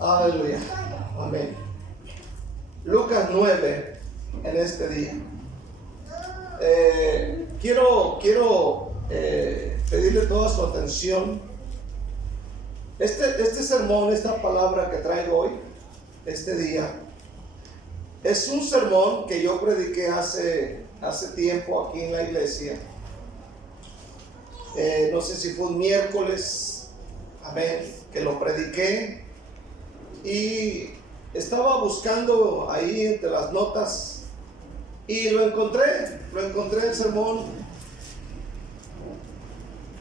Aleluya. Amén. Lucas 9 en este día. Quiero pedirle toda su atención. Este sermón, esta palabra que traigo hoy, este día, es un sermón que yo prediqué hace tiempo aquí en la iglesia. No sé si fue un miércoles, amén, que lo prediqué, y estaba buscando ahí entre las notas y lo encontré el sermón,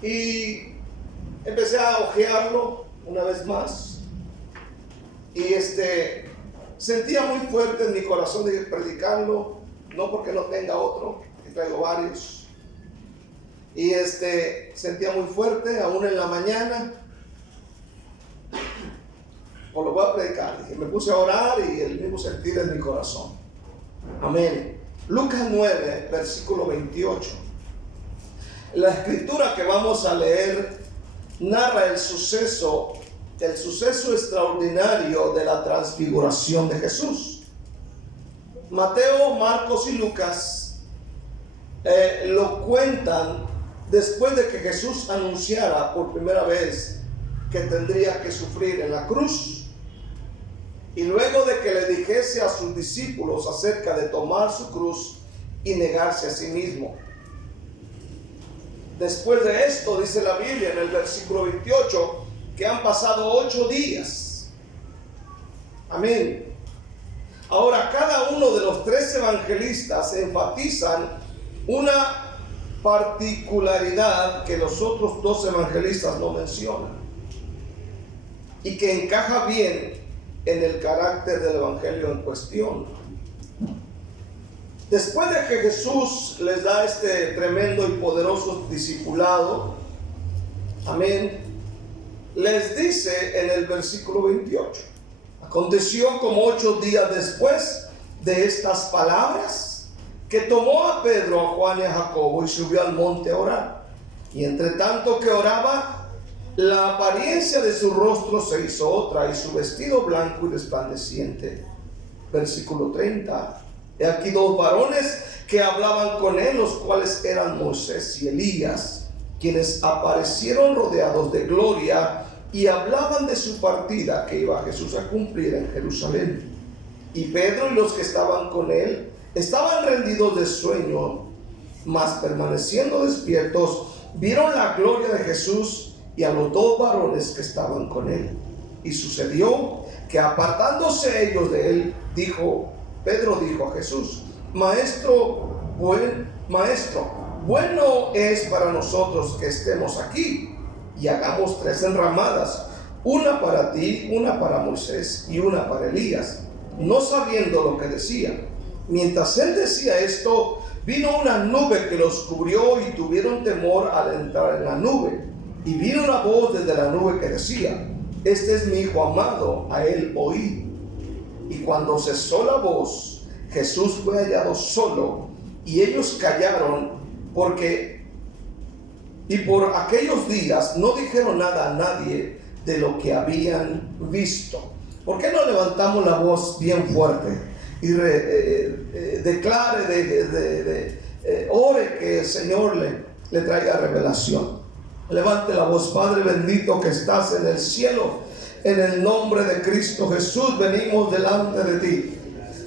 y empecé a hojearlo una vez más, y sentía muy fuerte en mi corazón de predicarlo, no porque no tenga otro, que traigo varios, y sentía muy fuerte, aún en la mañana, pues lo voy a predicar. Dije, me puse a orar y el mismo sentir en mi corazón. Amén. Lucas 9, versículo 28. La escritura que vamos a leer narra el suceso extraordinario de la transfiguración de Jesús. Mateo, Marcos y Lucas lo cuentan después de que Jesús anunciara por primera vez que tendría que sufrir en la cruz, y luego de que le dijese a sus discípulos acerca de tomar su cruz y negarse a sí mismo. Después de esto, dice la Biblia en el versículo 28, que han pasado 8 días. Amén. Ahora, cada uno de los 3 evangelistas enfatizan una particularidad que los otros 2 evangelistas no mencionan, y que encaja bien en el carácter del evangelio en cuestión. Después de que Jesús les da este tremendo y poderoso discipulado, amén, les dice en el versículo 28: aconteció como 8 días después de estas palabras, que tomó a Pedro, a Juan y a Jacobo y subió al monte a orar. Y entre tanto que oraba, la apariencia de su rostro se hizo otra, y su vestido blanco y resplandeciente. Versículo 30. He aquí 2 varones que hablaban con él, los cuales eran Moisés y Elías, quienes aparecieron rodeados de gloria y hablaban de su partida que iba Jesús a cumplir en Jerusalén. Y Pedro y los que estaban con él estaban rendidos de sueño, mas permaneciendo despiertos, vieron la gloria de Jesús y a los 2 varones que estaban con él. Y sucedió que apartándose ellos de él, Pedro dijo a Jesús: Maestro, bueno es para nosotros que estemos aquí, y hagamos 3 enramadas, una para ti, una para Moisés y una para Elías, no sabiendo lo que decía. Mientras él decía esto, vino una nube que los cubrió, y tuvieron temor al entrar en la nube. Y vino una voz desde la nube que decía: Este es mi Hijo amado, a él oíd. Y cuando cesó la voz, Jesús fue hallado solo, y ellos callaron, y por aquellos días no dijeron nada a nadie de lo que habían visto. ¿Por qué no levantamos la voz bien fuerte y declare, ore que el Señor le traiga revelación? Levante la voz. Padre bendito que estás en el cielo, en el nombre de Cristo Jesús venimos delante de ti,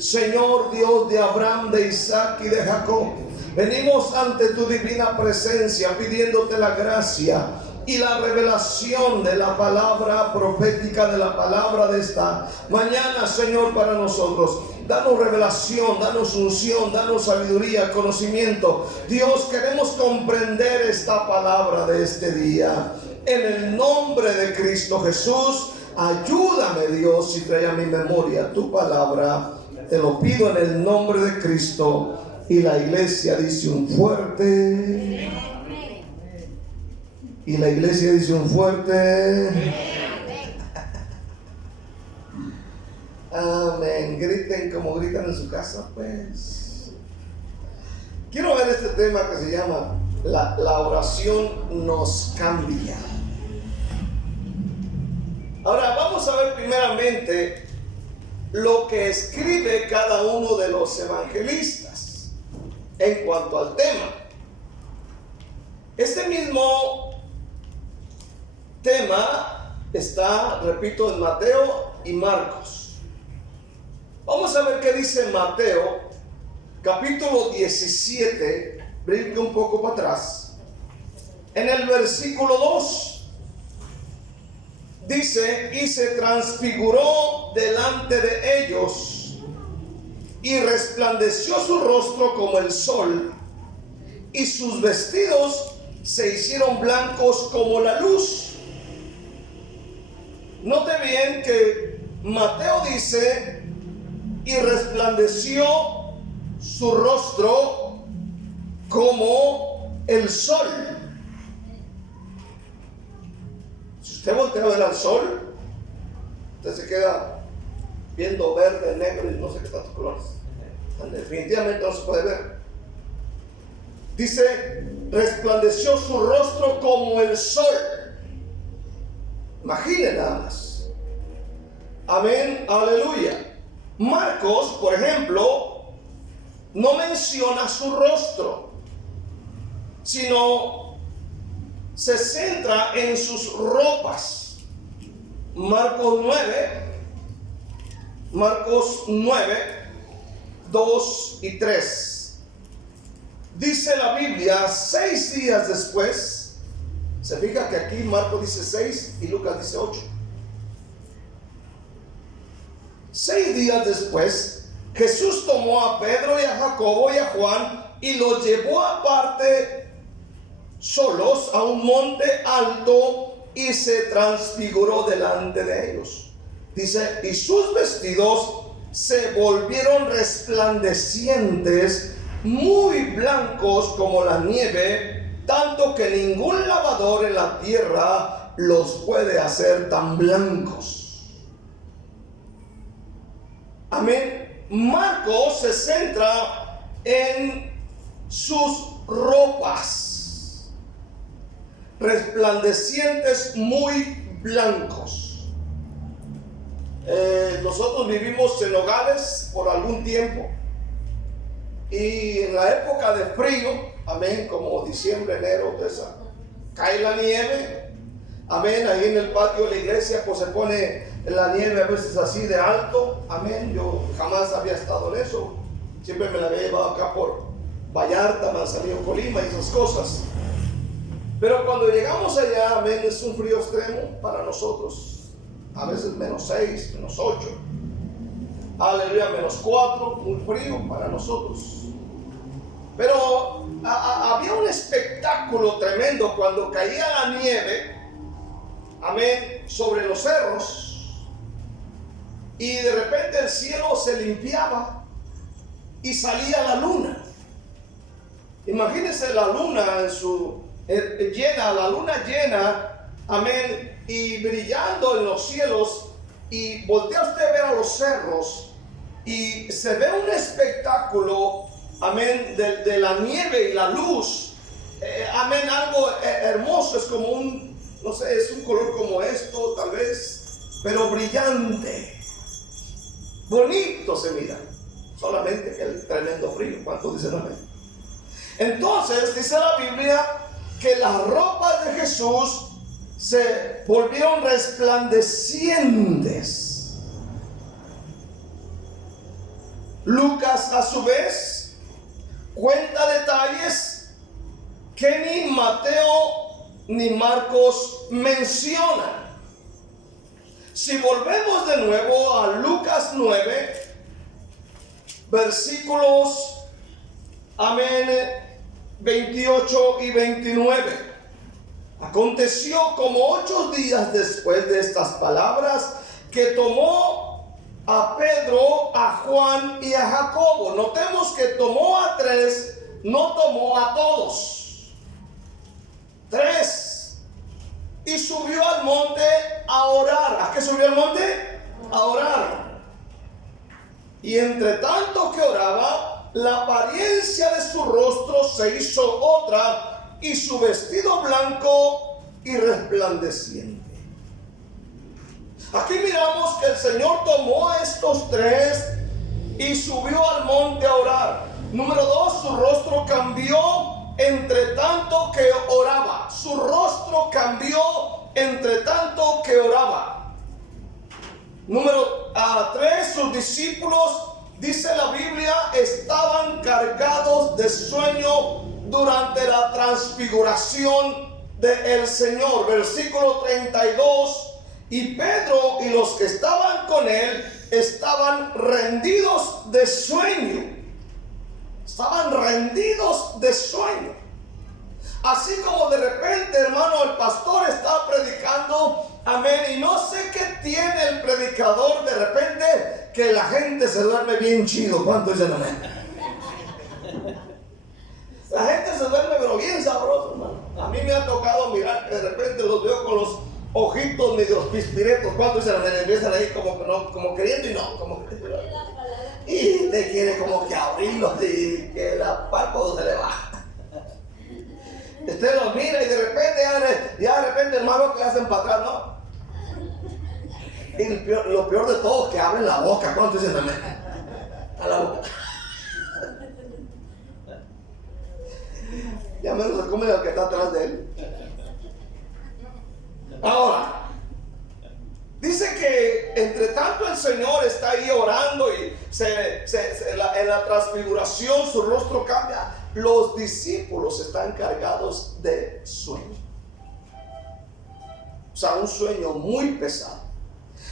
Señor Dios de Abraham, de Isaac y de Jacob. Venimos ante tu divina presencia pidiéndote la gracia y la revelación de la palabra profética, de la palabra de esta mañana, Señor, para nosotros. Danos revelación, danos unción, danos sabiduría, conocimiento. Dios, queremos comprender esta palabra de este día. En el nombre de Cristo Jesús, ayúdame, Dios, y trae a mi memoria tu palabra. Te lo pido en el nombre de Cristo. Y la iglesia dice un fuerte. Y la iglesia dice un fuerte. Amén. Griten como gritan en su casa, pues. Quiero ver este tema que se llama la oración nos cambia. Ahora vamos vamos a ver primeramente lo que escribe cada uno de los evangelistas en cuanto al tema. Este mismo tema está, repito, en Mateo y Marcos. Vamos a ver qué dice Mateo, capítulo 17, brinque un poco para atrás. En el versículo 2 dice: y se transfiguró delante de ellos, y resplandeció su rostro como el sol, y sus vestidos se hicieron blancos como la luz. Note bien que Mateo dice: y resplandeció su rostro como el sol. Si usted voltea a ver al sol, usted se queda viendo verde, negro y no sé qué tantos colores. Definitivamente no se puede ver. Dice: resplandeció su rostro como el sol. Imaginen nada más. Amén, aleluya. Marcos, por ejemplo, no menciona su rostro, sino se centra en sus ropas. Marcos 9, 2 y 3. Dice la Biblia: 6 días después. Se fija que aquí Marcos dice 6 y Lucas dice 8. 6 días después, Jesús tomó a Pedro y a Jacobo y a Juan y los llevó aparte solos a un monte alto y se transfiguró delante de ellos. Dice: y sus vestidos se volvieron resplandecientes, muy blancos como la nieve, tanto que ningún lavador en la tierra los puede hacer tan blancos. Amén. Marcos se centra en sus ropas, resplandecientes, muy blancos. Nosotros vivimos en Nogales por algún tiempo, y en la época de frío, amén, como diciembre, enero, cae la nieve, amén. Ahí en el patio de la iglesia pues se pone la nieve a veces así de alto, amén. Yo jamás había estado en eso, siempre me la había llevado acá por Vallarta, Manzanillo, Colima y esas cosas. Pero cuando llegamos allá, amén, es un frío extremo para nosotros, a veces -6, -8, aleluya, -4, muy frío para nosotros. Pero había un espectáculo tremendo cuando caía la nieve, amén, sobre los cerros, y de repente el cielo se limpiaba y salía la luna. Imagínense la luna en su llena, la luna llena, amén, y brillando en los cielos, y voltea usted a ver a los cerros y se ve un espectáculo, amén, de la nieve y la luz, amén, algo hermoso. Es como un, no sé, es un color como esto tal vez, pero brillante, bonito se mira, solamente que el tremendo frío. ¿Cuántos dicen amén? Entonces dice la Biblia que las ropas de Jesús se volvieron resplandecientes. Lucas, a su vez, cuenta detalles que ni Mateo ni Marcos mencionan. Si volvemos de nuevo a Lucas 9, versículos, amén, 28 y 29. Aconteció como 8 días después de estas palabras que tomó a Pedro, a Juan y a Jacobo. Notemos que tomó a 3, no tomó a todos. 3. Y subió al monte a orar. ¿A qué subió al monte? A orar. Y entre tanto que oraba, la apariencia de su rostro se hizo otra, y su vestido blanco y resplandeciente. Aquí miramos que el Señor tomó a estos tres y subió al monte a orar. Número 2, su rostro cambió entre tanto que oraba. Su rostro cambió entre tanto que oraba. Número 3, sus discípulos, dice la Biblia, estaban cargados de sueño durante la transfiguración del Señor. Versículo 32. Y Pedro y los que estaban con él estaban rendidos de sueño. Estaban rendidos de sueño. Así como de repente, hermano, el pastor está predicando, amén, y no sé qué tiene el predicador de repente, que la gente se duerme bien chido. ¿Cuánto dicen amén? La gente se duerme pero bien sabroso, hermano. A mí me ha tocado mirar que de repente los veo con los ojitos medio pispiretos. ¿Cuánto dicen amén? Empiezan ahí como que no, como queriendo y no, como que y te quiere como que abrirlos y que la párpado se le baja. Usted los mira y de repente ya de repente, hermano, que hacen para atrás, ¿no? Y lo peor de todo es que abren la boca. ¿Cuánto dicen amén? A la boca. Ya menos se come el que está atrás de él. Ahora, dice que entre tanto el Señor está ahí orando y en la transfiguración su rostro cambia. Los discípulos están cargados de sueño. O sea, un sueño muy pesado.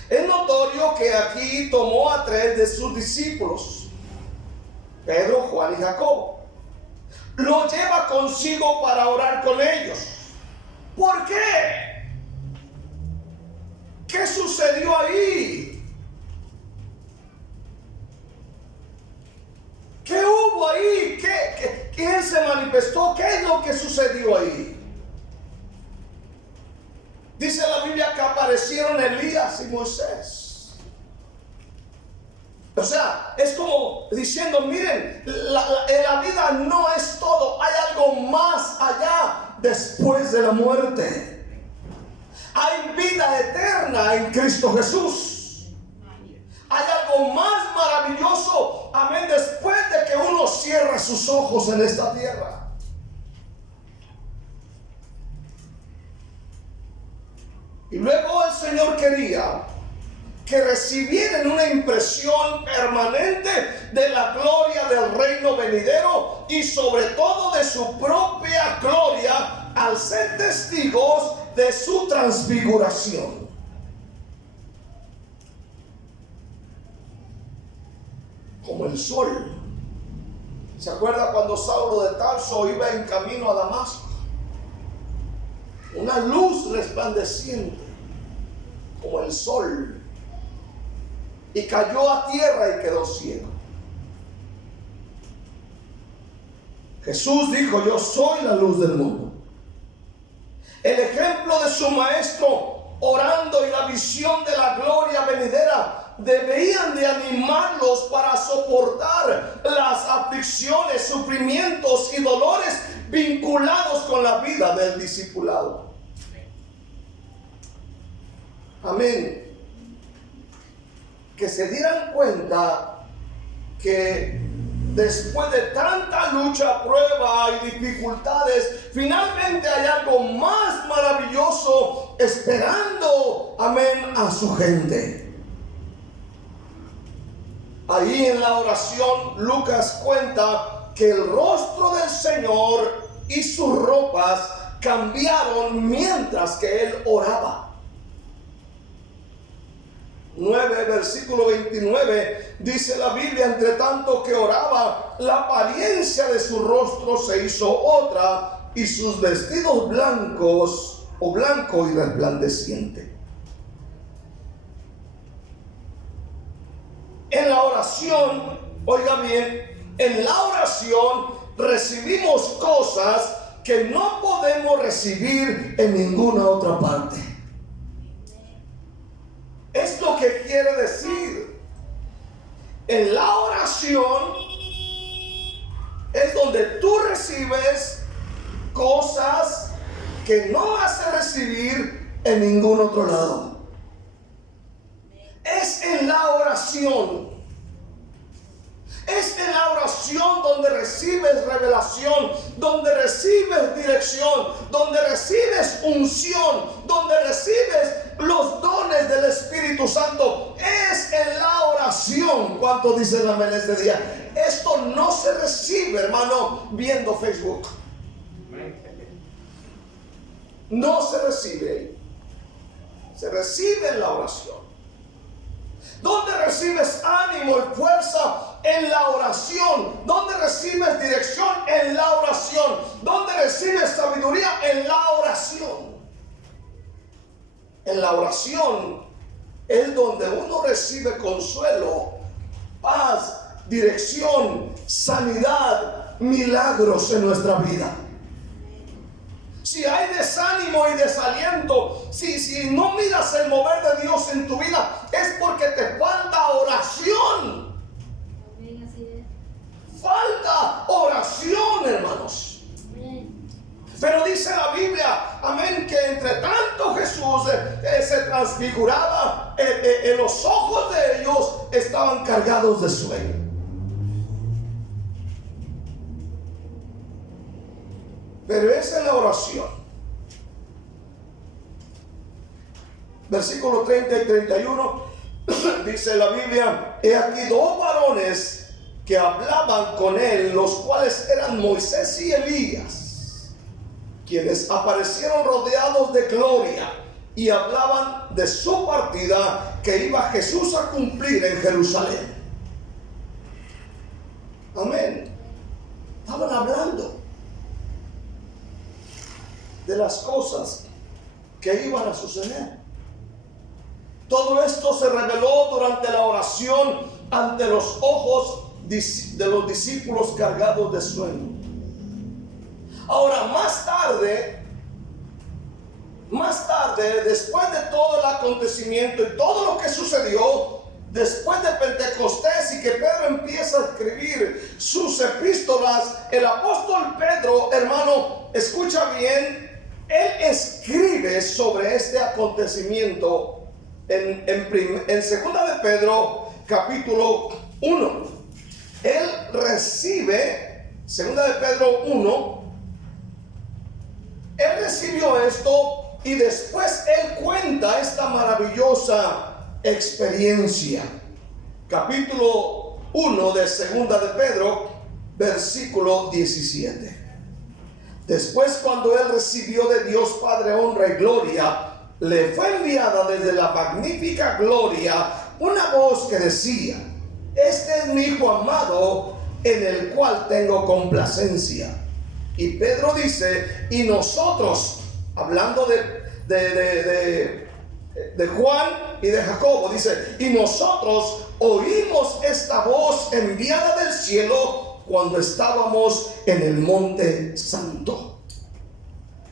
Es notorio que aquí tomó a 3 de sus discípulos, Pedro, Juan y Jacobo. Lo lleva consigo para orar con ellos. ¿Por qué? ¿Qué sucedió ahí? ¿Qué hubo ahí? ¿Quién se manifestó? ¿Qué es lo que sucedió ahí? Dice la Biblia que aparecieron Elías y Moisés. O sea, es como diciendo, miren, en la vida no es todo. Hay algo más allá después de la muerte. Hay vida eterna en Cristo Jesús. Hay algo más maravilloso, amén, después de que uno cierra sus ojos en esta tierra. Y luego el Señor quería que recibieran una impresión permanente de la gloria del reino venidero y sobre todo de su propia gloria al ser testigos de su transfiguración. Como el sol. ¿Se acuerda cuando Saulo de Tarso iba en camino a Damasco? Una luz resplandeciente, como el sol, y cayó a tierra y quedó ciego. Jesús dijo: yo soy la luz del mundo. El ejemplo de su maestro orando y la visión de la gloria venidera debían de animarlos para soportar las aflicciones, sufrimientos y dolores vinculados con la vida del discipulado. Amén. Que se dieran cuenta que después de tanta lucha, prueba y dificultades, finalmente hay algo más maravilloso esperando, amén, a su gente. Ahí en la oración Lucas cuenta que el rostro del Señor y sus ropas cambiaron mientras que él oraba. 9, versículo 29, dice la Biblia: entre tanto que oraba, la apariencia de su rostro se hizo otra y sus vestidos blancos o blanco y resplandeciente. En la oración, oiga bien, en la oración recibimos cosas que no podemos recibir en ninguna otra parte. Es lo que quiere decir. En la oración es donde tú recibes cosas que no vas a recibir en ningún otro lado. oración. Es en la oración donde recibes revelación, donde recibes dirección, donde recibes unción, donde recibes los dones del Espíritu Santo. Es en la oración. ¿Cuántos dicen amén este día? Esto no se recibe, hermano, viendo Facebook. No se recibe. Se recibe en la oración. ¿Dónde recibes ánimo y fuerza? En la oración. ¿Dónde recibes dirección? En la oración. ¿Dónde recibes sabiduría? En la oración. En la oración es donde uno recibe consuelo, paz, dirección, sanidad, milagros en nuestra vida. Si hay desánimo y desaliento, si no miras el mover de Dios en tu vida, es porque te falta oración. Falta oración, hermanos. Pero dice la Biblia, amén, que entre tanto Jesús se transfiguraba, en los ojos de ellos estaban cargados de sueño. Pero es en la oración. Versículo 30 y 31 dice la Biblia: he aquí dos varones que hablaban con él, los cuales eran Moisés y Elías, quienes aparecieron rodeados de gloria y hablaban de su partida que iba Jesús a cumplir en Jerusalén. Amén. Estaban hablando de las cosas que iban a suceder. Todo esto se reveló durante la oración ante los ojos de los discípulos cargados de sueño. Ahora, más tarde, después de todo el acontecimiento y todo lo que sucedió, después de Pentecostés y que Pedro empieza a escribir sus epístolas, el apóstol Pedro, hermano, escucha bien, él escribe sobre este acontecimiento en segunda de Pedro, capítulo 1. Él recibe, segunda de Pedro 1, él recibió esto y después él cuenta esta maravillosa experiencia. Capítulo 1 de segunda de Pedro, versículo 17. Después, cuando él recibió de Dios Padre honra y gloria, le fue enviada desde la magnífica gloria una voz que decía: este es mi Hijo amado, en el cual tengo complacencia. Y Pedro dice: y nosotros, hablando de Juan y de Jacobo, dice: y nosotros oímos esta voz enviada del cielo cuando estábamos en el monte santo.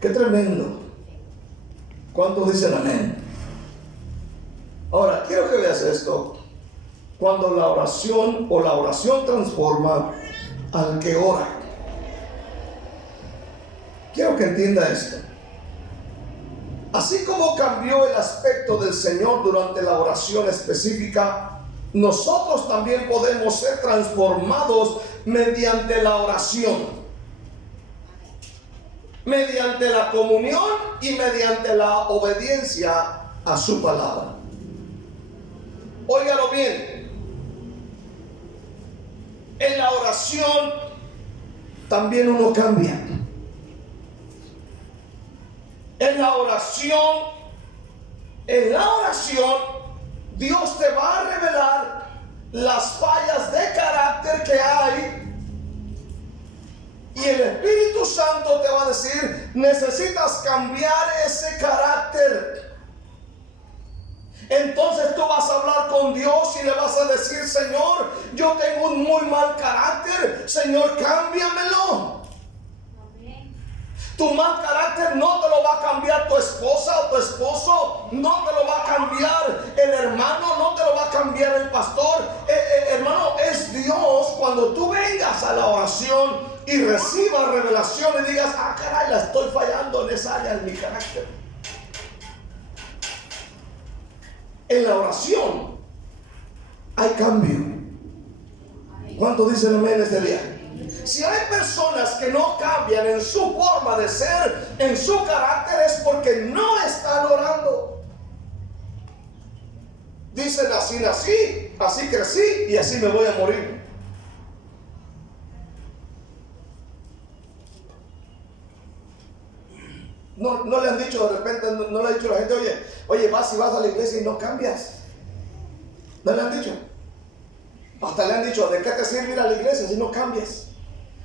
Qué tremendo. ¿Cuántos dicen amén? Ahora, quiero que veas esto. Cuando la oración transforma al que ora. Quiero que entienda esto. Así como cambió el aspecto del Señor durante la oración específica, nosotros también podemos ser transformados mediante la oración, mediante la comunión y mediante la obediencia a su palabra. Óigalo bien. En la oración también uno cambia. En la oración, Dios te va a revelar las fallas de carácter que hay, y el Espíritu Santo te va a decir: necesitas cambiar ese carácter. Entonces tú vas a hablar con Dios y le vas a decir: Señor, yo tengo un muy mal carácter, Señor, cámbiamelo. Tu mal carácter no te lo va a cambiar tu esposa o tu esposo, no te lo va a cambiar el hermano, no te lo va a cambiar el pastor. Hermano, es Dios. Cuando tú vengas a la oración y recibas revelación y digas: ah, caray, la estoy fallando en esa área de mi carácter. En la oración hay cambio. ¿Cuánto dicen amén este día? Si hay personas que no cambian en su forma de ser, en su carácter, es porque no están orando. Dicen: así nací, así crecí y así me voy a morir. No le han dicho de repente, no le ha dicho a la gente: oye, vas a la iglesia y no cambias. No le han dicho. Hasta le han dicho: ¿de qué te sirve ir a la iglesia si no cambias?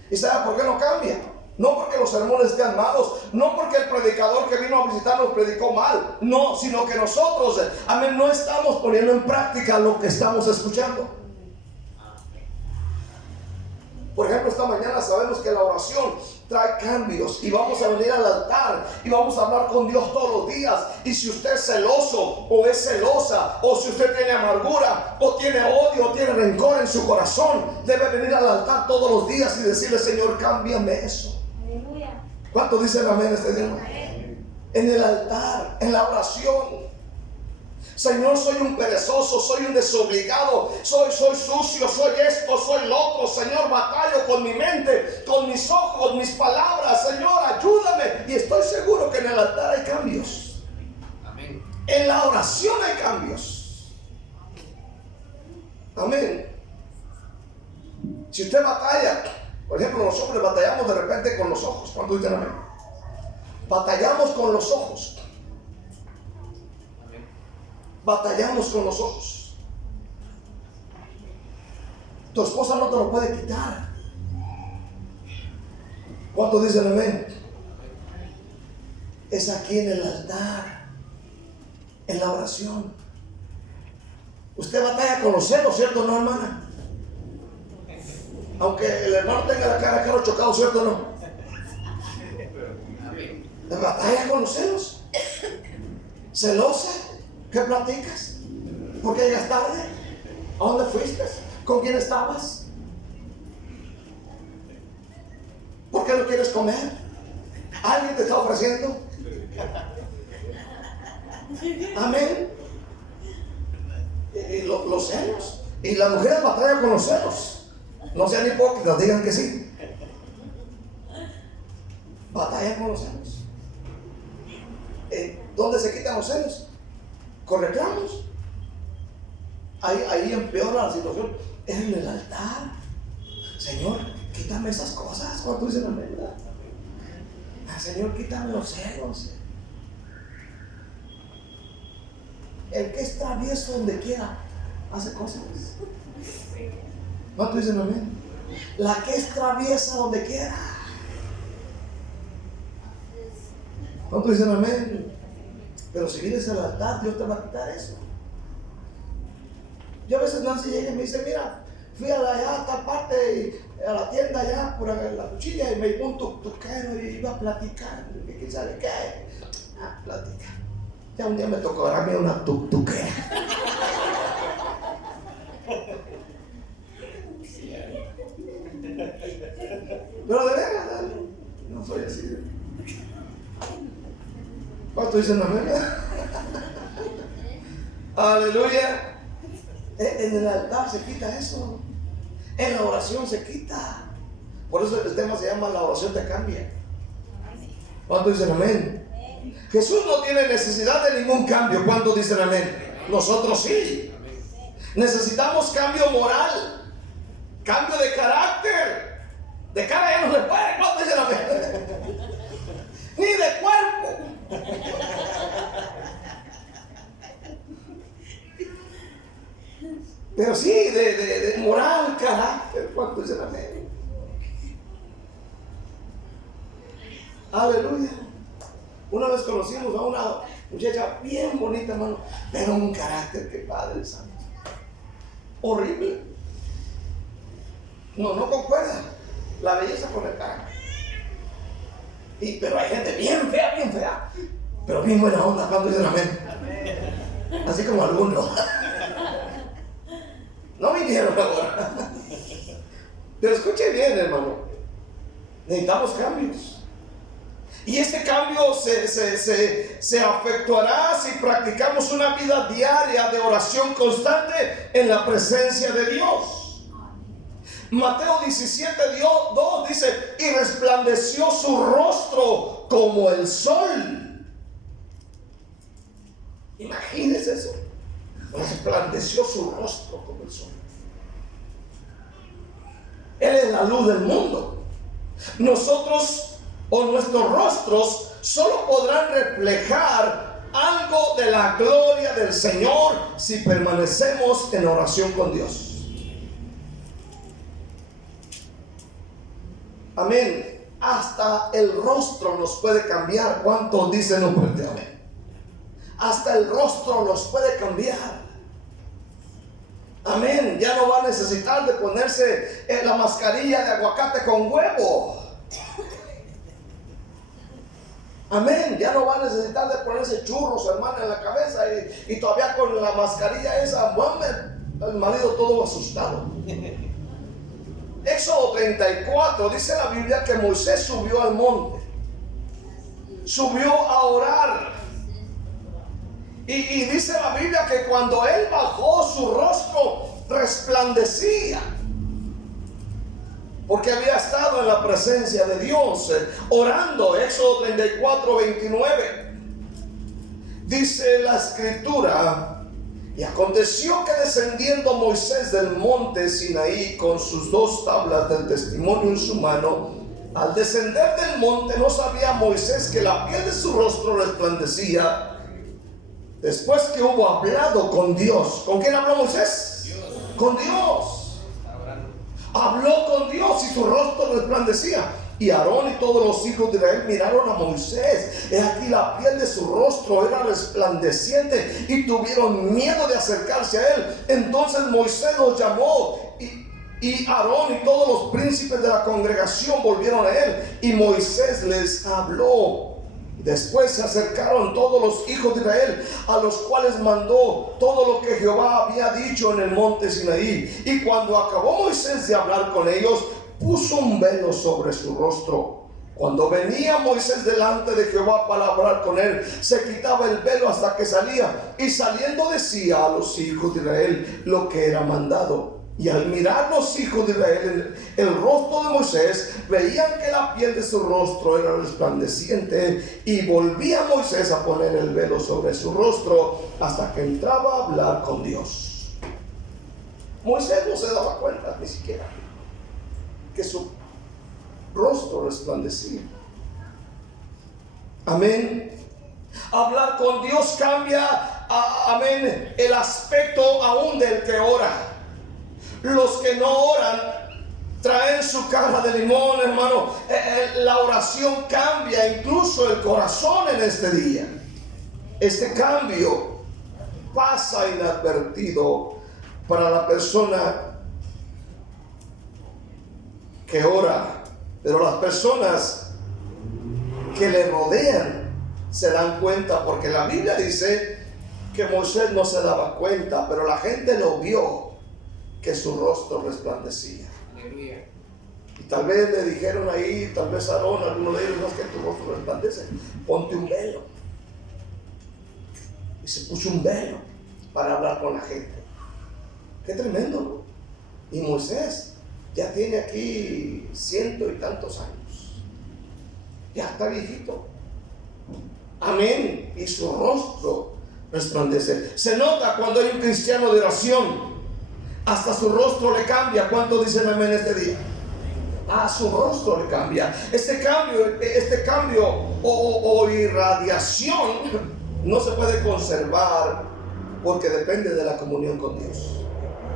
¿Y sabe por qué no cambia? No porque los sermones estén malos, no porque el predicador que vino a visitarnos predicó mal, no, sino que nosotros, amén, no estamos poniendo en práctica lo que estamos escuchando. Por ejemplo, esta mañana sabemos que la oración trae cambios y vamos a venir al altar y vamos a hablar con Dios todos los días. Y si usted es celoso o es celosa, o si usted tiene amargura o tiene odio o tiene rencor en su corazón, debe venir al altar todos los días y decirle: Señor, cámbiame eso. Aleluya. ¿Cuánto dicen amén este día? En el altar, en la oración. Señor, soy un perezoso, soy un desobligado, soy sucio, soy esto, soy lo otro. Señor, batallo con mi mente, con mis ojos, mis palabras. Señor, ayúdame. Y estoy seguro que en el altar hay cambios. Amén. En la oración hay cambios. Amén. Si usted batalla, por ejemplo, los hombres batallamos de repente con los ojos. ¿Cuánto dicen amén? Batallamos con los ojos. Batallamos con los ojos. Tu esposa no te lo puede quitar. ¿Cuánto dicen amén? Es aquí en el altar, en la oración. Usted batalla con los celos, ¿cierto o no, hermana? Aunque el hermano tenga la cara de carro chocado, ¿cierto o no? Batalla con los celos. ¿Celosa? ¿Qué platicas? ¿Por qué llegas tarde? ¿A dónde fuiste? ¿Con quién estabas? ¿Por qué no quieres comer? ¿Alguien te está ofreciendo? Amén. Y los celos. Y las mujeres batallan con los celos. No sean hipócritas, digan que sí. Batallan con los celos. ¿Dónde se quitan los celos? Con reclamos. Ahí empeora la situación. Es en el altar. Señor, quítame esas cosas. Cuando dicen amén, ¿verdad? Señor, quítame los celos. El que es travieso donde quiera hace cosas. ¿Cuánto dicen amén? La que es traviesa donde quiera. ¿Cuánto dicen amén? Pero si vienes al altar, Dios te va a quitar eso. Yo a veces Nancy llega y me dice: mira, fui allá a tal parte, a la tienda allá por la cuchilla, y me llevó un tuquero y iba a platicar. ¿Y quién sabe qué? Platicar. Ya un día me tocó darme una tuquera. Pero de veras, no soy así. ¿Cuánto dicen amén? Aleluya. En el altar se quita eso. En la oración se quita. Por eso el tema se llama La oración te cambia. ¿Cuánto dicen amén? Jesús no tiene necesidad de ningún cambio. ¿Cuánto dicen amén? Nosotros sí. Necesitamos cambio moral, cambio de carácter. De cara ya no se puede. ¿Cuánto dicen amén? Ni de cuerpo. Pero sí, de moral, carácter. ¿Cuánto dicen amén? Aleluya. Una vez conocimos a una muchacha bien bonita, hermano, pero un carácter que Padre Santo. Horrible. No concuerda la belleza con el carácter. Pero hay gente bien fea, pero bien buena onda. ¿Cuánto dicen amén? Así como algunos. No vinieron ahora. Pero escuche bien, hermano. Necesitamos cambios. Y este cambio se efectuará si practicamos una vida diaria de oración constante en la presencia de Dios. Mateo 17:2 dice: y resplandeció su rostro como el sol. Imagínense eso. Resplandeció su rostro como el sol. Él es la luz del mundo. Nosotros o nuestros rostros solo podrán reflejar algo de la gloria del Señor si permanecemos en oración con Dios. Amén. Hasta el rostro nos puede cambiar. ¿Cuántos dicen un fuerte amén? Hasta el rostro nos puede cambiar. Amén. Ya no va a necesitar de ponerse la mascarilla de aguacate con huevo. Amén. Ya no va a necesitar de ponerse churros, hermana, en la cabeza y todavía con la mascarilla esa, el marido todo asustado. Éxodo 34 dice la Biblia que Moisés subió al monte, subió a orar. Y dice la Biblia que cuando él bajó, su rostro resplandecía, porque había estado en la presencia de Dios, orando. Éxodo 34:29 dice la escritura: y aconteció que descendiendo Moisés del monte Sinaí con sus 2 tablas del testimonio en su mano, al descender del monte no sabía Moisés que la piel de su rostro resplandecía, después que hubo hablado con Dios. ¿Con quién habló Moisés? Dios. Con Dios. Habló con Dios y su rostro resplandecía. Y Aarón y todos los hijos de Israel miraron a Moisés. He aquí la piel de su rostro era resplandeciente y tuvieron miedo de acercarse a él. Entonces Moisés los llamó y Aarón y todos los príncipes de la congregación volvieron a él. Y Moisés les habló. Después se acercaron todos los hijos de Israel, a los cuales mandó todo lo que Jehová había dicho en el monte Sinaí. Y cuando acabó Moisés de hablar con ellos, puso un velo sobre su rostro. Cuando venía Moisés delante de Jehová para hablar con él, se quitaba el velo hasta que salía, y saliendo decía a los hijos de Israel lo que era mandado. Y al mirar los hijos de Israel el rostro de Moisés, veían que la piel de su rostro era resplandeciente, y volvía Moisés a poner el velo sobre su rostro hasta que entraba a hablar con Dios. Moisés no se daba cuenta ni siquiera que su rostro resplandecía. Amén. Hablar con Dios cambia, amén, el aspecto aún del que ora. Los que no oran traen su caja de limón, hermano. La oración cambia incluso el corazón en este día. Este cambio pasa inadvertido para la persona que ora, pero las personas que le rodean se dan cuenta, porque la Biblia dice que Moisés no se daba cuenta, pero la gente lo vio, que su rostro resplandecía. Aleluya. Y tal vez le dijeron ahí, tal vez a Aarón, alguno de ellos: no es que tu rostro resplandece, ponte un velo. Y se puso un velo para hablar con la gente. Qué tremendo, ¿no? Y Moisés ya tiene aquí 100 y tantos años, ya está viejito. Amén. Y su rostro resplandece. Se nota cuando hay un cristiano de oración, hasta su rostro le cambia. ¿Cuántos dicen amén este día? A su rostro le cambia. Este cambio o irradiación no se puede conservar, porque depende de la comunión con Dios.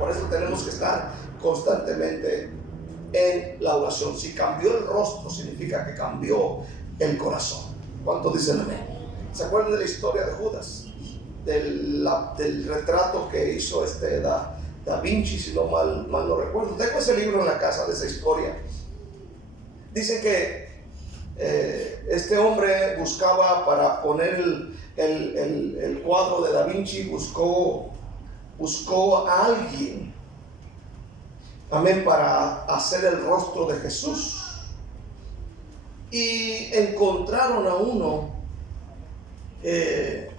Por eso tenemos que estar constantemente en la oración. Si cambió el rostro, significa que cambió el corazón. ¿Cuántos dicen amén? ¿Se acuerdan de la historia de Judas? Del retrato que hizo Da Vinci, si no mal no recuerdo. Tengo ese libro en la casa, de esa historia. Dice que este hombre buscaba, para poner el cuadro de Da Vinci, buscó a alguien, amén, para hacer el rostro de Jesús. y encontraron a uno que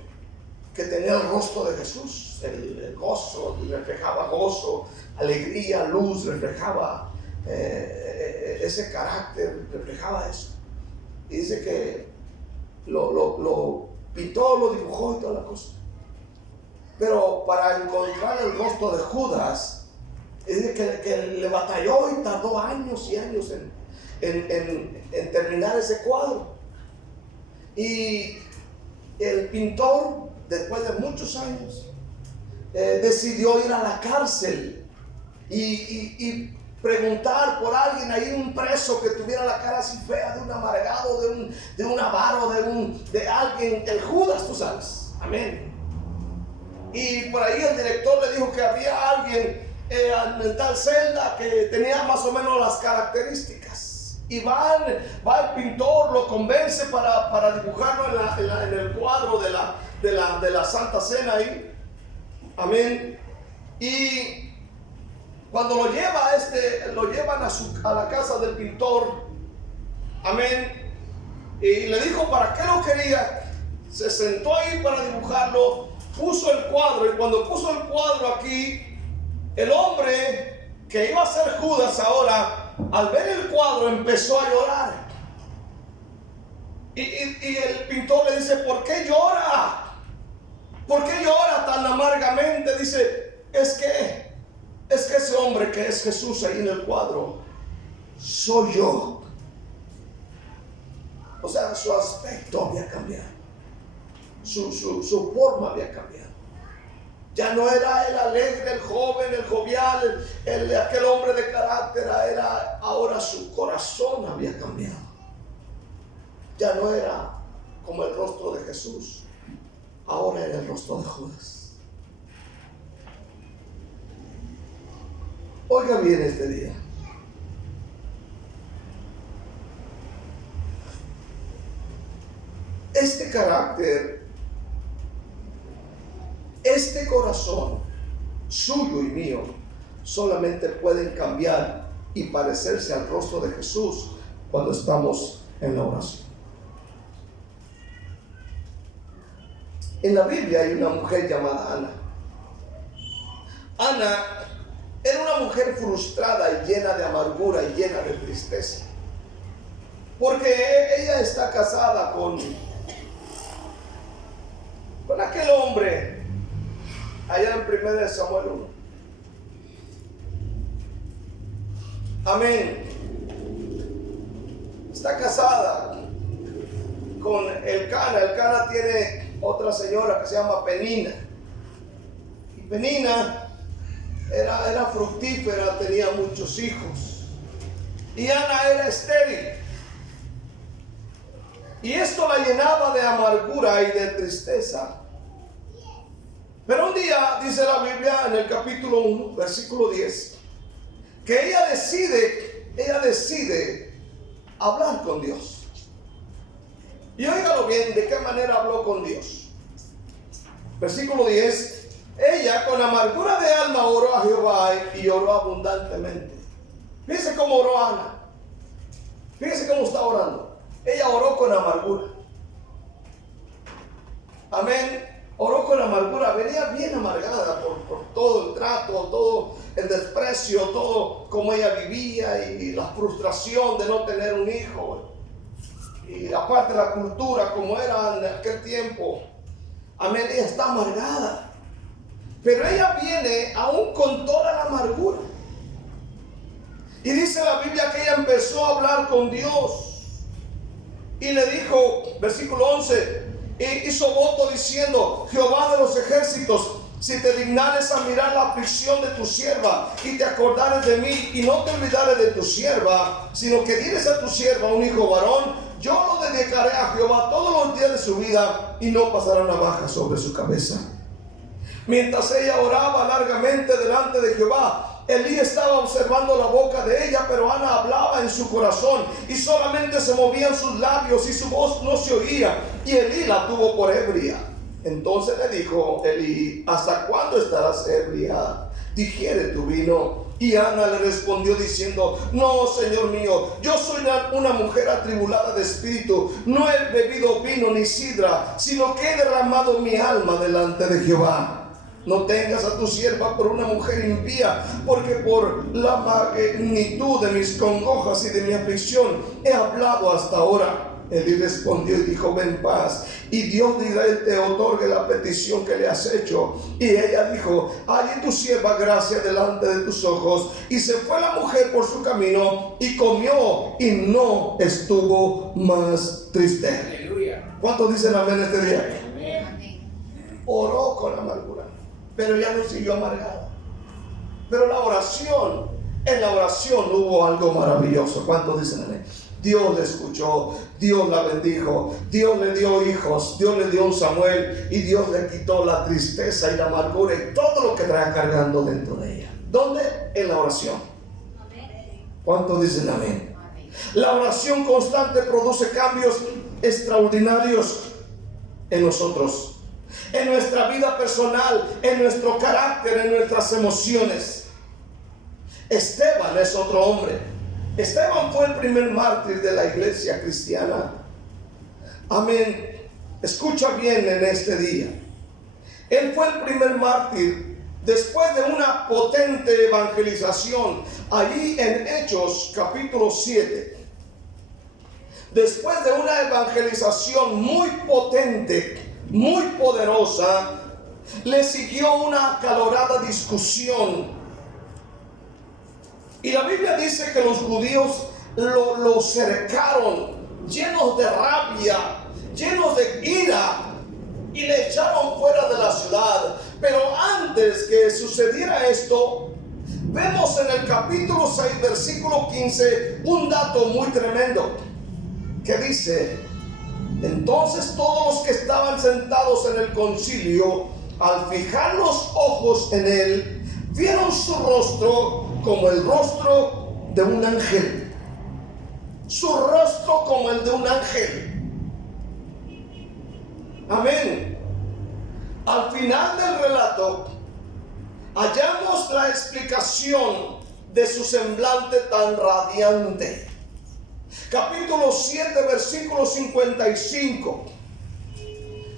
tenía el rostro de Jesús, el gozo, reflejaba gozo, alegría, luz, reflejaba ese carácter, reflejaba eso. Y dice que lo pintó, lo dibujó y toda la cosa. Pero para encontrar el rostro de Judas, dice que le batalló y tardó años y años en terminar ese cuadro. Y el pintor, después de muchos años, decidió ir a la cárcel y preguntar por alguien ahí, un preso que tuviera la cara así fea, de un amargado, de un avaro, de alguien, el Judas, tú sabes. Amén. Y por ahí el director le dijo que había alguien en tal celda que tenía más o menos las características. Y va el pintor, lo convence para dibujarlo en el cuadro de la Santa Cena ahí. Amén. Y cuando lo llevan a la casa del pintor, amén, y le dijo para qué lo quería. Se sentó ahí para dibujarlo, puso el cuadro, y cuando puso el cuadro aquí, el hombre que iba a ser Judas ahora, al ver el cuadro empezó a llorar. Y el pintor le dice: ¿por qué llora? ¿Por qué llora tan amargamente? Dice: es que ese hombre que es Jesús ahí en el cuadro soy yo. O sea, su aspecto había cambiado, su forma había cambiado. Ya no era el alegre, el joven, el jovial, aquel hombre de carácter. Ahora su corazón había cambiado. Ya no era como el rostro de Jesús, ahora era el rostro de Judas. Oiga bien este día. Este carácter, este corazón suyo y mío, solamente pueden cambiar y parecerse al rostro de Jesús cuando estamos en la oración. En la Biblia hay una mujer llamada Ana. Ana era una mujer frustrada y llena de amargura y llena de tristeza, porque ella está casada con aquel hombre allá en 1 Samuel 1. Amén. Está casada con Elcana. Elcana tiene otra señora que se llama Penina. Y Penina era fructífera, tenía muchos hijos. Y Ana era estéril. Y esto la llenaba de amargura y de tristeza. Pero un día, dice la Biblia en el capítulo 1, versículo 10, que ella decide hablar con Dios. Y óigalo bien, ¿de qué manera habló con Dios? Versículo 10, ella con amargura de alma oró a Jehová y oró abundantemente. Fíjese cómo oró Ana. Fíjese cómo está orando. Ella oró con amargura. Amén. Oró con amargura. Venía bien amargada por todo el trato, todo el desprecio, todo como ella vivía y la frustración de no tener un hijo. Y aparte la cultura como era en aquel tiempo. Amén. Ella está amargada. Pero ella viene aún con toda la amargura. Y dice la Biblia que ella empezó a hablar con Dios. Y le dijo, versículo 11, hizo voto diciendo: Jehová de los ejércitos, si te dignares a mirar la aflicción de tu sierva y te acordares de mí y no te olvidares de tu sierva, sino que dieres a tu sierva un hijo varón, yo lo dedicaré a Jehová todos los días de su vida y no pasará navaja sobre su cabeza. Mientras ella oraba largamente delante de Jehová, Elí estaba observando la boca de ella, pero Ana hablaba en su corazón y solamente se movían sus labios y su voz no se oía, y Elí la tuvo por ebria. Entonces le dijo Elí: ¿hasta cuándo estarás ebria? digiere tu vino. Y Ana le respondió diciendo: no, Señor mío, yo soy una mujer atribulada de espíritu. No he bebido vino ni sidra, sino que he derramado mi alma delante de Jehová. No tengas a tu sierva por una mujer impía, porque por la magnitud de mis congojas y de mi aflicción he hablado hasta ahora. Elí respondió y dijo: ven en paz, y Dios de Israel te otorgue la petición que le has hecho. Y ella dijo: halle tu sierva gracia delante de tus ojos. Y se fue la mujer por su camino y comió, y no estuvo más triste. Aleluya. ¿Cuántos dicen amén este día? Amén. Oró con amargura, pero ya no siguió amargada. Pero en la oración hubo algo maravilloso. ¿Cuántos dicen amén? Dios le escuchó, Dios la bendijo, Dios le dio hijos, Dios le dio un Samuel, y Dios le quitó la tristeza y la amargura y todo lo que traía cargando dentro de ella. ¿Dónde? En la oración. ¿Cuántos dicen amén? La oración constante produce cambios extraordinarios en nosotros, en nuestra vida personal, en nuestro carácter, en nuestras emociones. Esteban es otro hombre. Esteban fue el primer mártir de la iglesia cristiana. Amén. Escucha bien en este día. Él fue el primer mártir después de una potente evangelización. Allí en Hechos capítulo 7. Después de una evangelización muy potente, muy poderosa, le siguió una acalorada discusión. Y la Biblia dice que los judíos lo cercaron, llenos de rabia, llenos de ira, y le echaron fuera de la ciudad. Pero antes que sucediera esto, vemos en el capítulo 6, versículo 15, un dato muy tremendo, que dice: entonces todos los que estaban sentados en el concilio, al fijar los ojos en él, vieron su rostro como el rostro de un ángel. Su rostro como el de un ángel. Amén. Al final del relato hallamos la explicación de su semblante tan radiante. Capítulo 7, versículo 55.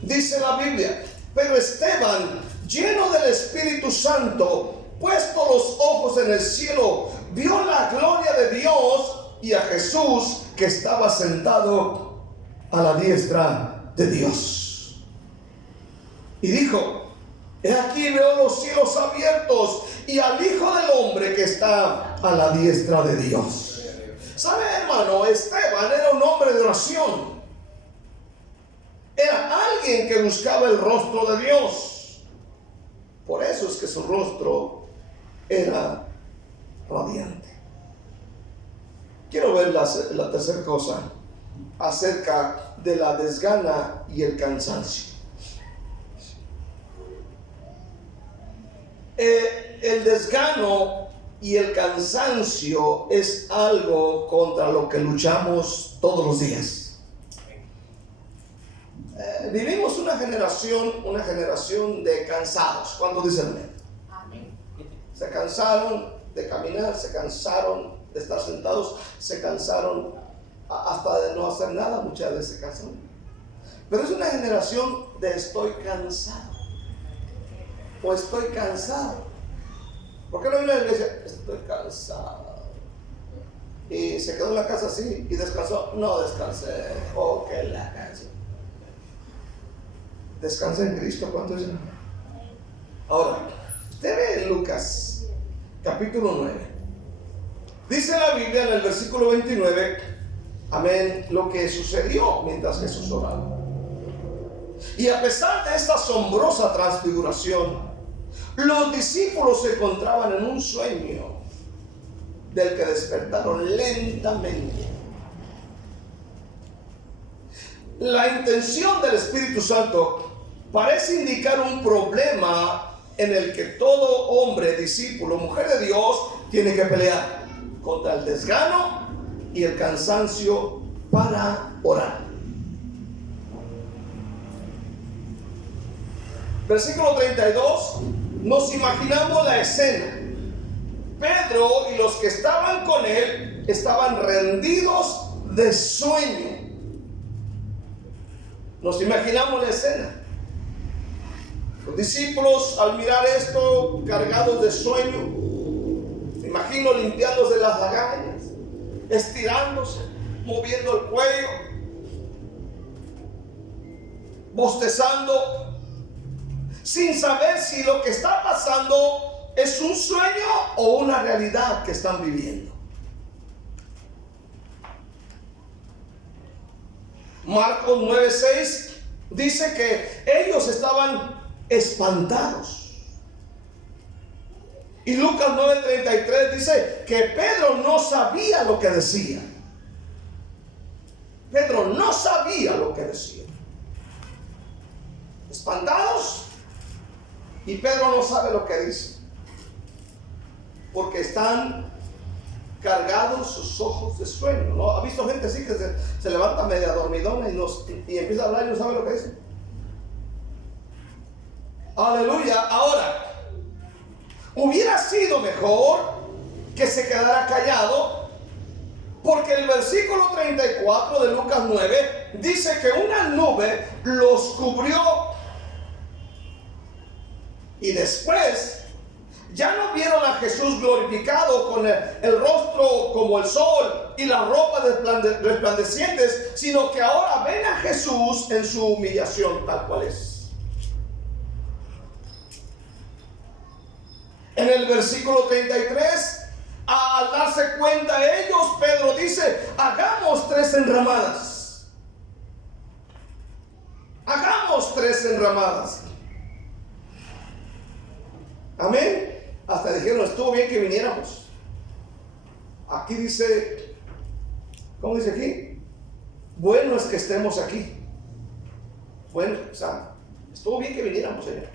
Dice la Biblia: pero Esteban, lleno del Espíritu Santo, puesto los ojos en el cielo, vio la gloria de Dios y a Jesús que estaba sentado a la diestra de Dios. Y dijo: he aquí veo los cielos abiertos y al Hijo del Hombre que está a la diestra de Dios. ¿Sabe, hermano? Esteban era un hombre de oración. Era alguien que buscaba el rostro de Dios. Por eso es que su rostro era radiante. Quiero ver la tercera cosa acerca de la desgana y el cansancio. El desgano y el cansancio es algo contra lo que luchamos todos los días. Vivimos una generación de cansados. ¿Cuántos dicen amén? Se cansaron de caminar, se cansaron de estar sentados, se cansaron hasta de no hacer nada. Muchas veces se cansan. Pero es una generación de estoy cansado o estoy cansado. ¿Por qué no vino a la iglesia? Estoy cansado. Y se quedó en la casa así y descansó. No descansé. Oh, que la canción. Descansa en Cristo. ¿Cuánto dicen? Ahora, usted ve en Lucas capítulo 9. Dice la Biblia en el versículo 29, amén, lo que sucedió mientras Jesús oraba. Y a pesar de esta asombrosa transfiguración, los discípulos se encontraban en un sueño del que despertaron lentamente. La intención del Espíritu Santo parece indicar un problema en el que todo hombre, discípulo, mujer de Dios tiene que pelear contra el desgano y el cansancio para orar. Versículo 32 Nos imaginamos la escena. Pedro y los que estaban con él estaban rendidos de sueño. Nos imaginamos la escena. Los discípulos, al mirar esto, cargados de sueño, me imagino limpiándose las lagañas, estirándose, moviendo el cuello, bostezando, sin saber si lo que está pasando es un sueño o una realidad que están viviendo. Marcos 9:6 dice que ellos estaban espantados. Y Lucas 9:33 dice que Pedro no sabía lo que decía. Pedro no sabía lo que decía. Espantados, y Pedro no sabe lo que dice, porque están cargados sus ojos de sueño, ¿no? ¿Ha visto gente así que se levanta media dormidona y empieza a hablar y no sabe lo que dice? Aleluya. Ahora, hubiera sido mejor que se quedara callado, porque el versículo 34 de Lucas 9 dice que una nube los cubrió. Y después ya no vieron a Jesús glorificado con el rostro como el sol y las ropas resplandecientes, sino que ahora ven a Jesús en su humillación tal cual es. En el versículo 33, al darse cuenta ellos, Pedro dice: hagamos 3 enramadas. Hagamos 3 enramadas. Amén. Hasta dijeron: estuvo bien que viniéramos. Aquí dice, ¿cómo dice aquí? Bueno es que estemos aquí. Bueno, o sea, estuvo bien que viniéramos, Señor.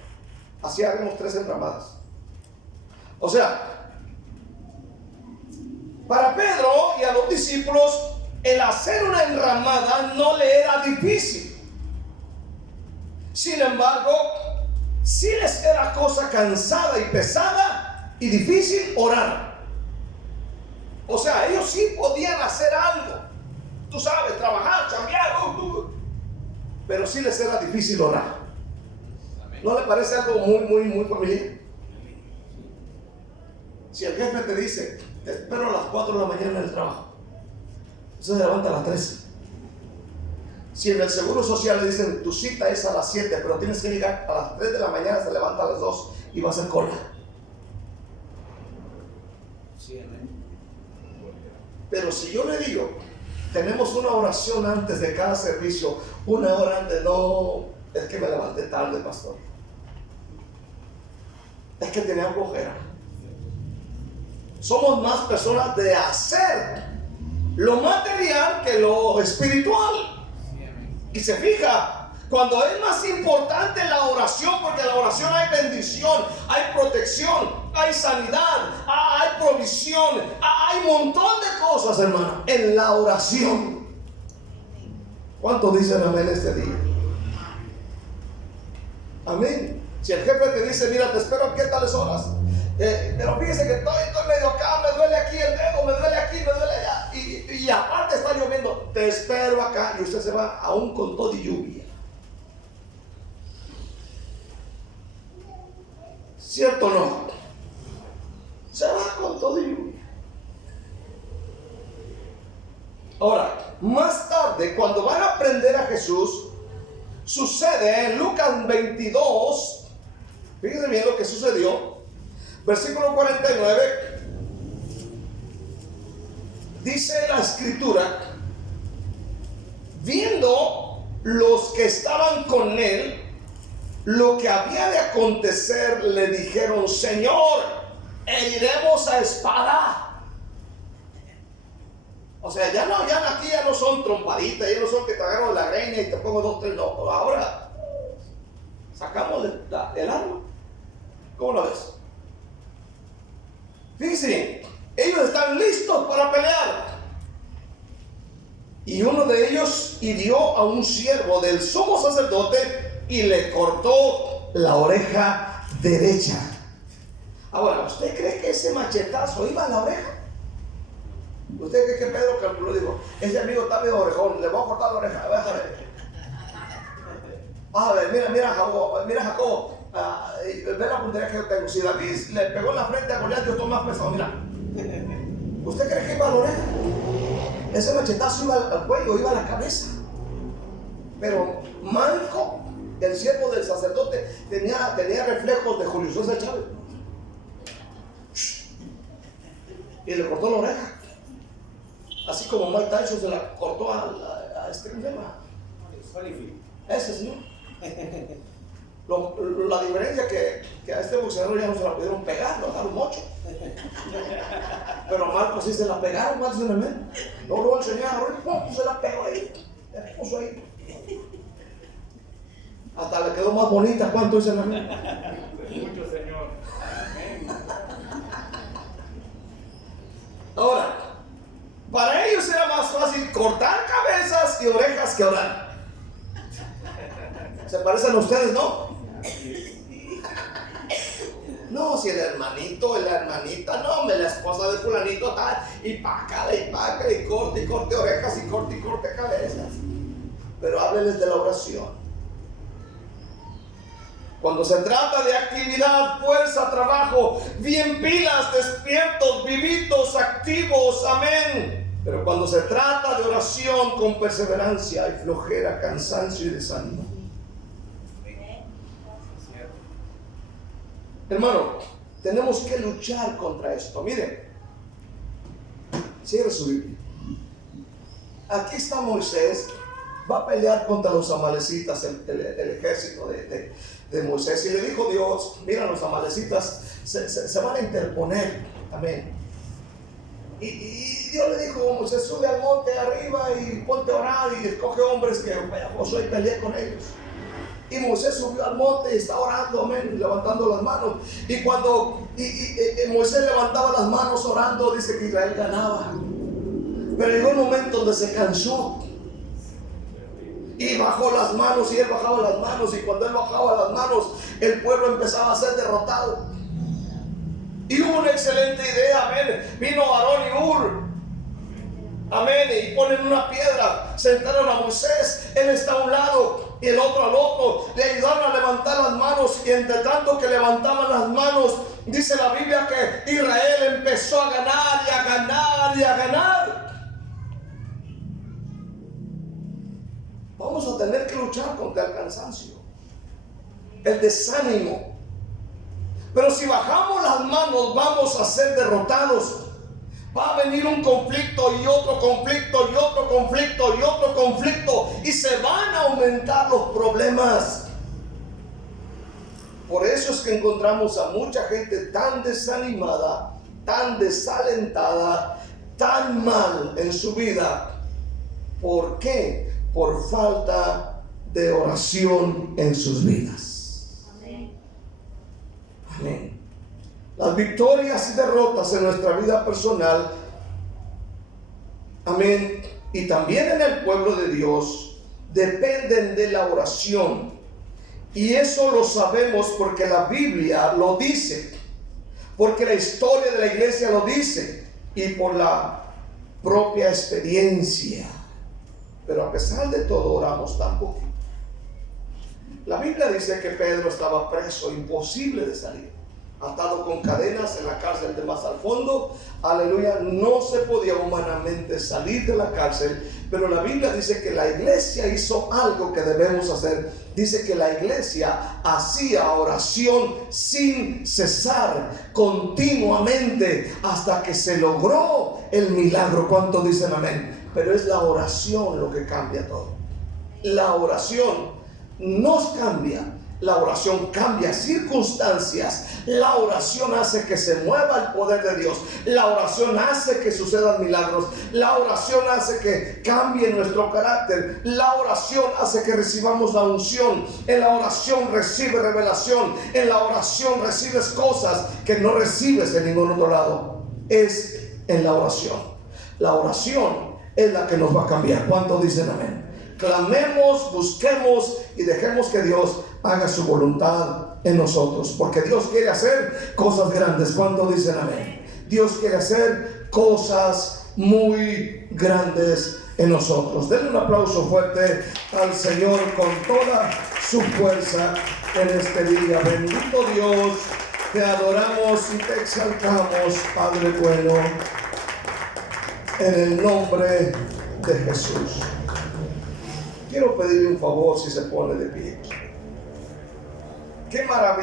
Así haremos 3 enramadas. O sea, para Pedro y a los discípulos, el hacer una enramada no le era difícil. Sin embargo, sí les era cosa cansada y pesada y difícil orar. O sea, ellos sí podían hacer algo, tú sabes, trabajar, chambear, pero sí les era difícil orar. ¿No le parece algo muy familiar? Si el jefe te dice: te espero a las 4 de la mañana en el trabajo, usted se levanta a las 3. Si en el seguro social le dicen: tu cita es a las 7, pero tienes que llegar a las 3 de la mañana, se levanta a las 2 y va a hacer cola. Sí, amén. Pero si yo le digo: tenemos una oración antes de cada servicio, 1 hora antes, no, es que me levanté tarde, pastor, es que tenía flojera. Somos más personas de hacer lo material que lo espiritual. Y se fija, cuando es más importante la oración, porque en la oración hay bendición, hay protección, hay sanidad, hay provisión, hay un montón de cosas, hermano, en la oración. ¿Cuántos dicen amén este día? Amén. Si el jefe te dice: mira, te espero aquí a tales horas, pero fíjese que estoy medio acá, me duele aquí el dedo, me duele aquí, me duele allá, y aparte está lloviendo, te espero acá, y usted se va aún con todo y lluvia. ¿Cierto o no? Se va con todo y lluvia. Ahora, más tarde, cuando van a aprender a Jesús, sucede en Lucas 22, fíjense bien lo que sucedió. Versículo 49, dice la escritura: viendo los que estaban con él lo que había de acontecer, le dijeron: Señor, ¿heriremos a espada? O sea, aquí ya no son trompaditas, ya no son que te agarro la greña y te pongo 2, 3, no. Ahora sacamos el arma. ¿Cómo lo ves? Fíjense, ellos están listos para pelear. Y uno de ellos hirió a un siervo del sumo sacerdote y le cortó la oreja derecha. Ahora, ¿usted cree que ese machetazo iba a la oreja? ¿Usted cree que Pedro calculó? Digo, ese amigo está medio orejón, le voy a cortar la oreja. A ver, mira Jacobo, ve la puntería que yo tengo. Si David le pegó en la frente a Goliat, yo estoy más pesado, mira. ¿Usted cree que iba a la oreja? Ese machetazo iba al cuello, iba a la cabeza. Pero Malco, el siervo del sacerdote, tenía reflejos de Julio César Chávez. Y le cortó la oreja. Así como Mike Tyson se la cortó a este, ¿cómo se llama? Ese señor. La diferencia que a este boxeador ya no se la pudieron pegar, lo dejaron mocho. Pero a Marco sí se la pegaron, más en el medio. Luego enseñaron, se la pegó ahí. La puso ahí. Hasta le quedó más bonita. ¿Cuánto dice la mía? Mucho, Señor. Ahora, para ellos era más fácil cortar cabezas y orejas que orar. ¿Se parecen a ustedes, no? No, si el hermanito, la hermanita, no, la esposa de fulanito tal, y paca, y corte orejas, y corte cabezas. Pero hábleles de la oración. Cuando se trata de actividad, fuerza, trabajo, bien pilas, despiertos, vivitos, activos, amén. Pero cuando se trata de oración con perseverancia, hay flojera, cansancio y desánimo. Hermano, tenemos que luchar contra esto. Miren, cierre su Biblia. Aquí está Moisés, va a pelear contra los amalecitas, el ejército de Moisés. Y le dijo Dios, mira, los amalecitas se van a interponer. Amén. Y Dios le dijo, Moisés, sube al monte arriba y ponte a orar y escoge hombres que Josué y pelee con ellos. Y Moisés subió al monte y está orando, amén, levantando las manos. Y cuando Moisés levantaba las manos orando, dice que Israel ganaba. Pero llegó un momento donde se cansó y bajó las manos, y él bajaba las manos, y cuando él bajaba las manos, el pueblo empezaba a ser derrotado. Y hubo una excelente idea, amén. Vino Aarón y Hur, amén, y ponen una piedra, sentaron a Moisés, él está a un lado y el otro al otro, le ayudaron a levantar las manos, y entre tanto que levantaban las manos, dice la Biblia que Israel empezó a ganar y a ganar y a ganar. Vamos a tener que luchar contra el cansancio, el desánimo. Pero si bajamos las manos, vamos a ser derrotados. Va a venir un conflicto y otro conflicto y otro conflicto y otro conflicto, y se van a aumentar los problemas. Por eso es que encontramos a mucha gente tan desanimada, tan desalentada, tan mal en su vida. ¿Por qué? Por falta de oración en sus vidas. Amén. Amén. Las victorias y derrotas en nuestra vida personal, amén, y también en el pueblo de Dios, dependen de la oración. Y eso lo sabemos porque la Biblia lo dice, porque la historia de la iglesia lo dice, y por la propia experiencia. Pero a pesar de todo, oramos tan poquito. La Biblia dice que Pedro estaba preso, imposible de salir, atado con cadenas en la cárcel de más al fondo. Aleluya, no se podía humanamente salir de la cárcel, pero la Biblia dice que la iglesia hizo algo que debemos hacer. Dice que la iglesia hacía oración sin cesar, continuamente, hasta que se logró el milagro. ¿Cuántos dicen amén? Pero es la oración lo que cambia todo. La oración nos cambia. La oración cambia circunstancias. La oración hace que se mueva el poder de Dios. La oración hace que sucedan milagros. La oración hace que cambie nuestro carácter. La oración hace que recibamos la unción. En la oración recibes revelación. En la oración recibes cosas que no recibes en ningún otro lado. Es en la oración. La oración es la que nos va a cambiar. ¿Cuántos dicen amén? Clamemos, busquemos y dejemos que Dios haga su voluntad en nosotros, porque Dios quiere hacer cosas grandes. ¿Cuánto dicen amén? Dios quiere hacer cosas muy grandes en nosotros. Denle un aplauso fuerte al Señor con toda su fuerza en este día. Bendito Dios, te adoramos y te exaltamos, Padre bueno, en el nombre de Jesús. Quiero pedirle un favor si se pone de pie. Qué maravilloso.